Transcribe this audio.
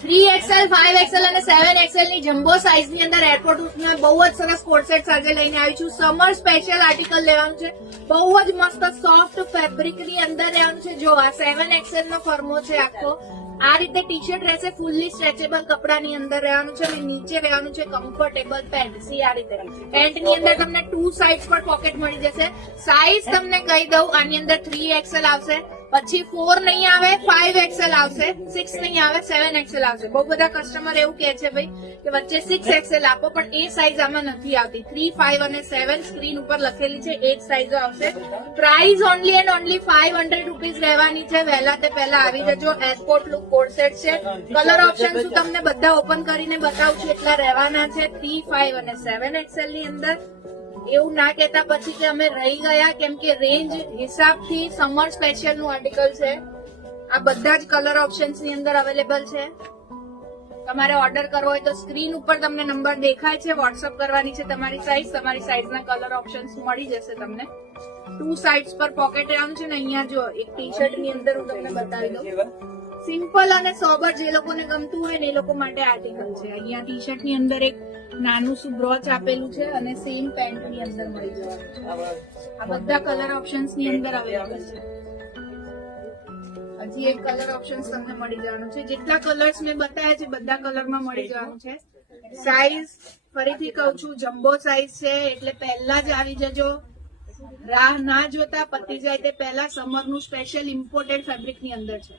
3XL, 5XL અને 7XL ની jumbo size ની અંદર એરપોર્ટ બહુ જ સરસ કોટ સેટ સાથે લઈને આવી છું. સમર સ્પેશિયલ આર્ટિકલ લેવાનું છે. બહુ જ મસ્ત સોફ્ટ ફેબ્રિક ની અંદર લેવાનું છે. જો આ 7XL નો ફર્મો છે આખો. આ રીતે ટી શર્ટ રહેશે, ફૂલ્લી સ્ટ્રેચેબલ કપડાની અંદર રહેવાનું છે અને નીચે રહેવાનું છે કમ્ફર્ટેબલ પેન્ટ. સી આ રીતે પેન્ટ ની અંદર તમને 2 સાઇડ પર પોકેટ મળી જશે. સાઇઝ તમને કહી દઉં, આની અંદર 3XL આવશે, પછી 4 નહીં આવે, 5XL આવશે, 6 નહીં આવે, 7XL આવશે. બહુ બધા કસ્ટમર એવું કહે છે ભાઈ કે વચ્ચે 6XL આપો, પણ એ સાઇઝ આમાં નથી આવતી. 3, 5 અને 7 સ્ક્રીન ઉપર લખેલી છે, એ જ સાઇઝો આવશે. Price only and only 500 rupees રહેવાની છે. વહેલા તે પહેલા આવી જજો. એરપોર્ટ લુક કોડ સેટ છે. કલર ઓપ્શન હું તમને બધા ઓપન કરીને બતાવું છું એટલા રહેવાના છે. 3, 5 અને 7XL ની અંદર. એવું ના કહેતા પછી કે અમે રહી ગયા, કેમ કે રેન્જ હિસાબથી સમર સ્પેશિયલ નું આર્ટિકલ છે. આ બધા જ કલર ઓપ્શન્સ ની અંદર અવેલેબલ છે. તમારે ઓર્ડર કરવો હોય તો સ્ક્રીન ઉપર તમને નંબર દેખાય છે, વોટ્સઅપ કરવાની છે તમારી સાઈઝના કલર ઓપ્શન્સ મળી જશે તમને. 2 સાઇડ્સ પર પોકેટ રહેવાનું છે ને. અહીંયા જો એક ટી શર્ટ ની અંદર હું તમને બતાવી દઉં. સિમ્પલ અને સોબર જે લોકોને ગમતું હોય ને એ લોકો માટે આર્ટિકલ છે. અહીંયા ટી શર્ટ ની અંદર એક નાનું શું બ્રોચ આપેલું છે અને સેમ પેન્ટ ની અંદર મળી જવાનું છે. આ બધા કલર ઓપ્શન્સ ની અંદર અવેલેબલ છે. હજી એક કલર ઓપ્શન્સ તમને મળી જવાનું છે. જેટલા કલર્સ મેં બતાવ્યા છે બધા કલરમાં મળી જવાનું છે. સાઈઝ ફરીથી કહું છું, જમ્બો સાઈઝ છે એટલે પહેલા જ આવી જજો. રાહ ના જોતા પતી જાય તે પહેલા. સમરનું સ્પેશિયલ ઇમ્પોર્ટેડ ફેબ્રિક ની અંદર છે.